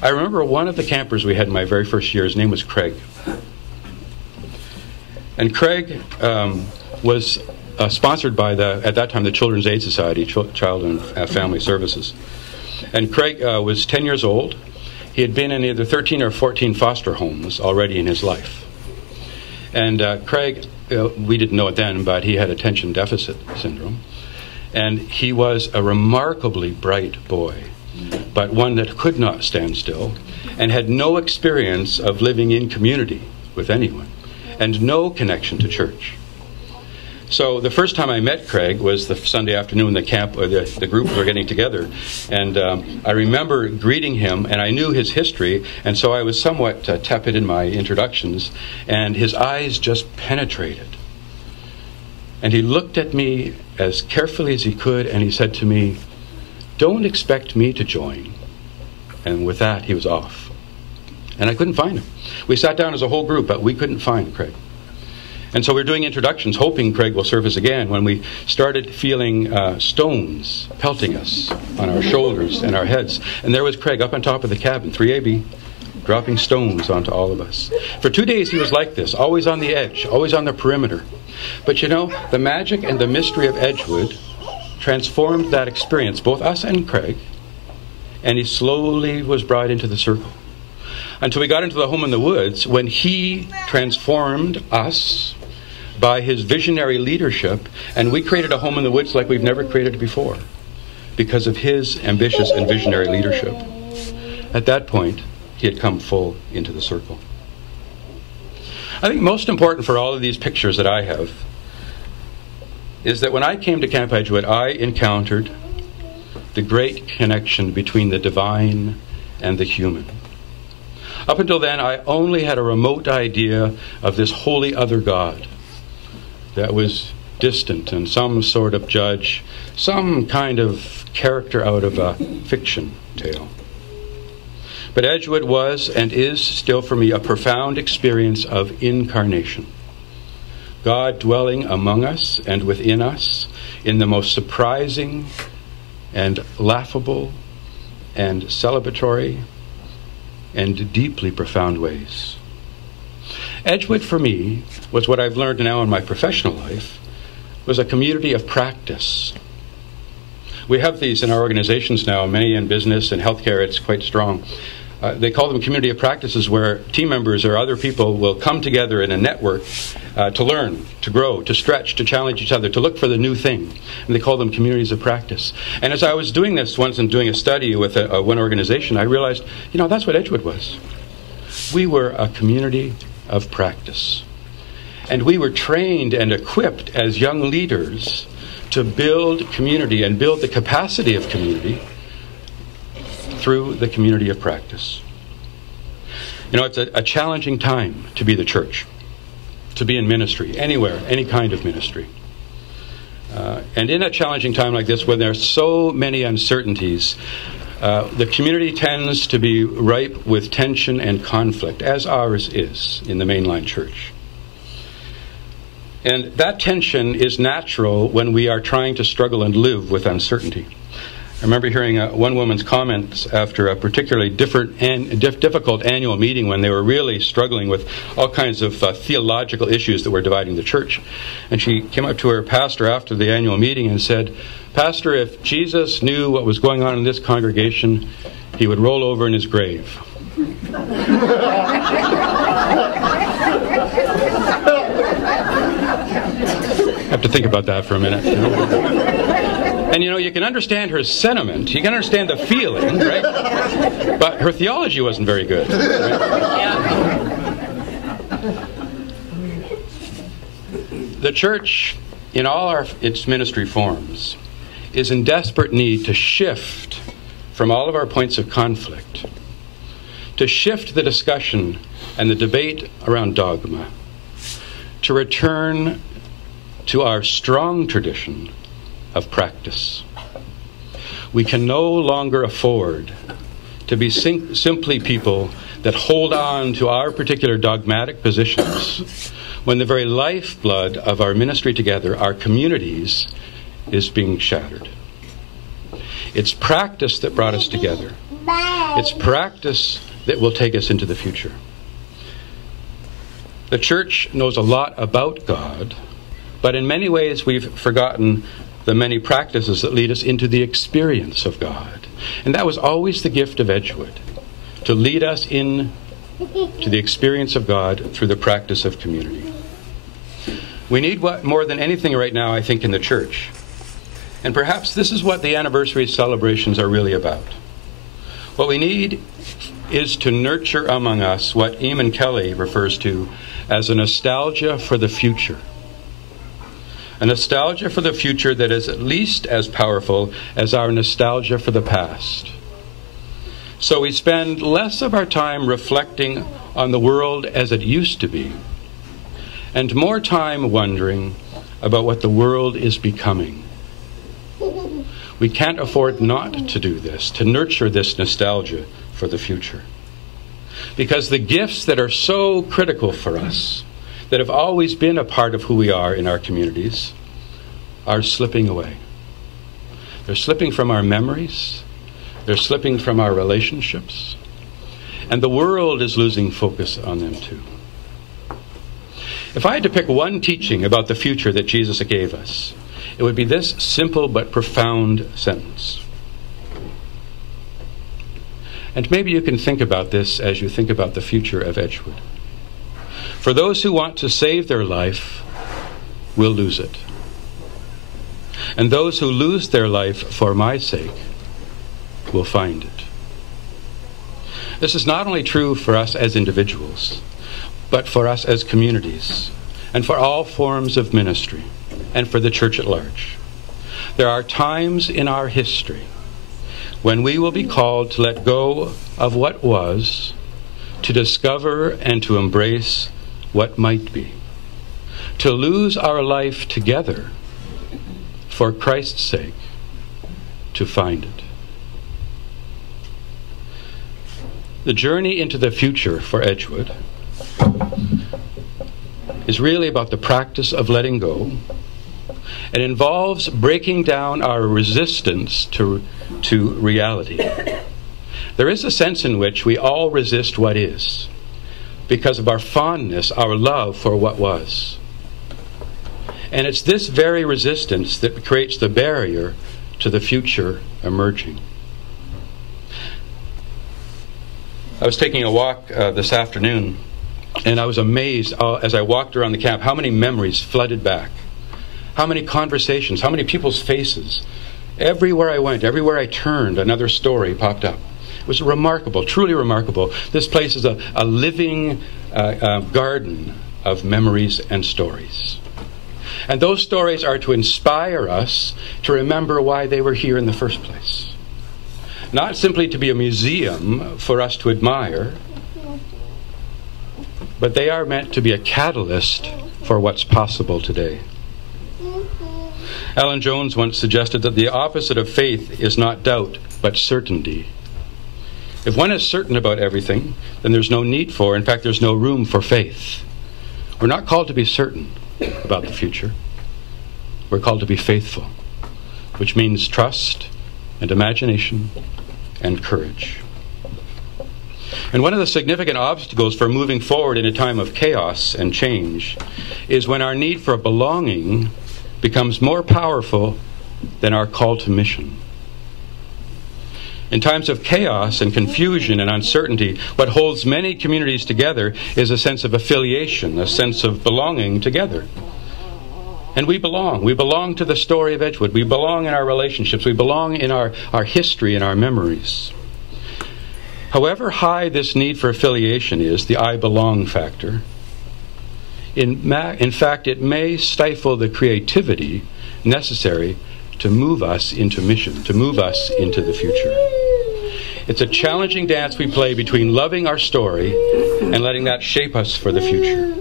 I remember one of the campers we had in my very first year, his name was Craig. And Craig was sponsored by, at that time, the Children's Aid Society, Child and Family Services. And Craig was 10 years old. He had been in either 13 or 14 foster homes already in his life. And Craig, we didn't know it then, but he had attention deficit syndrome. And he was a remarkably bright boy, but one that could not stand still and had no experience of living in community with anyone and no connection to church. So the first time I met Craig was the Sunday afternoon the camp, or the group were getting together. And I remember greeting him, and I knew his history, and so I was somewhat tepid in my introductions, and his eyes just penetrated. And he looked at me as carefully as he could, and he said to me, "Don't expect me to join." And with that, he was off. And I couldn't find him. We sat down as a whole group, but we couldn't find Craig. And so we were doing introductions, hoping Craig will surface again, when we started feeling stones pelting us on our shoulders and our heads. And there was Craig up on top of the cabin, 3AB, dropping stones onto all of us. For 2 days he was like this, always on the edge, always on the perimeter. But you know, the magic and the mystery of Edgewood transformed that experience, both us and Craig, and he slowly was brought into the circle. Until we got into the home in the woods, when he transformed us by his visionary leadership, and we created a home in the woods like we've never created it before because of his ambitious and visionary leadership. At that point, he had come full into the circle. I think most important for all of these pictures that I have is that when I came to Camp Edgewood, I encountered the great connection between the divine and the human. Up until then, I only had a remote idea of this holy other God that was distant and some sort of judge, some kind of character out of a fiction tale. But Edgewood was and is still for me a profound experience of incarnation. God dwelling among us and within us in the most surprising and laughable and celebratory and deeply profound ways. Edgewood for me was what I've learned now in my professional life, was a community of practice. We have these in our organizations now, many in business and healthcare, it's quite strong. They call them community of practices, where team members or other people will come together in a network to learn, to grow, to stretch, to challenge each other, to look for the new thing. And they call them communities of practice. And as I was doing this once and doing a study with one organization, I realized, you know, that's what Edgewood was. We were a community of practice. And we were trained and equipped as young leaders to build community and build the capacity of community through the community of practice. You know, it's a challenging time to be the church, to be in ministry, anywhere, any kind of ministry. And in a challenging time like this, when there are so many uncertainties, the community tends to be ripe with tension and conflict, as ours is in the mainline church. And that tension is natural when we are trying to struggle and live with uncertainty. I remember hearing one woman's comments after a particularly difficult annual meeting when they were really struggling with all kinds of theological issues that were dividing the church. And she came up to her pastor after the annual meeting and said, "Pastor, if Jesus knew what was going on in this congregation, he would roll over in his grave." I have to think about that for a minute. You know? And you know, you can understand her sentiment, you can understand the feeling, right? But her theology wasn't very good. Right? The church, in all its ministry forms, is in desperate need to shift from all of our points of conflict, to shift the discussion and the debate around dogma, to return to our strong tradition of practice. We can no longer afford to be simply people that hold on to our particular dogmatic positions when the very lifeblood of our ministry together, our communities, is being shattered. It's practice that brought us together. It's practice that will take us into the future. The church knows a lot about God, but in many ways we've forgotten the many practices that lead us into the experience of God. And that was always the gift of Edgewood, to lead us in to the experience of God through the practice of community. We need what more than anything right now, I think, in the church. And perhaps this is what the anniversary celebrations are really about. What we need is to nurture among us what Eamon Kelly refers to as a nostalgia for the future. A nostalgia for the future that is at least as powerful as our nostalgia for the past. So we spend less of our time reflecting on the world as it used to be, and more time wondering about what the world is becoming. We can't afford not to do this, to nurture this nostalgia for the future. Because the gifts that are so critical for us, that have always been a part of who we are in our communities, are slipping away. They're slipping from our memories, they're slipping from our relationships, and the world is losing focus on them too. If I had to pick one teaching about the future that Jesus gave us, it would be this simple but profound sentence. And maybe you can think about this as you think about the future of Edgewood. For those who want to save their life will lose it. And those who lose their life for my sake will find it. This is not only true for us as individuals, but for us as communities, and for all forms of ministry, and for the church at large. There are times in our history when we will be called to let go of what was, to discover and to embrace what might be, to lose our life together for Christ's sake, to find it. The journey into the future for Edgewood is really about the practice of letting go. It involves breaking down our resistance to reality. There is a sense in which we all resist what is, because of our fondness, our love for what was. And it's this very resistance that creates the barrier to the future emerging. I was taking a walk this afternoon, and I was amazed as I walked around the camp how many memories flooded back, how many conversations, how many people's faces. Everywhere I went, everywhere I turned, another story popped up. It was remarkable, truly remarkable. This place is a living garden of memories and stories. And those stories are to inspire us to remember why they were here in the first place. Not simply to be a museum for us to admire, but they are meant to be a catalyst for what's possible today. Alan Jones once suggested that the opposite of faith is not doubt, but certainty. If one is certain about everything, then there's no need for, in fact, there's no room for faith. We're not called to be certain about the future. We're called to be faithful, which means trust and imagination and courage. And one of the significant obstacles for moving forward in a time of chaos and change is when our need for belonging becomes more powerful than our call to mission. In times of chaos and confusion and uncertainty, what holds many communities together is a sense of affiliation, a sense of belonging together. And we belong. We belong to the story of Edgewood. We belong in our relationships. We belong in our history and our memories. However high this need for affiliation is, the I belong factor, in fact, it may stifle the creativity necessary to move us into mission, to move us into the future. It's a challenging dance we play between loving our story and letting that shape us for the future.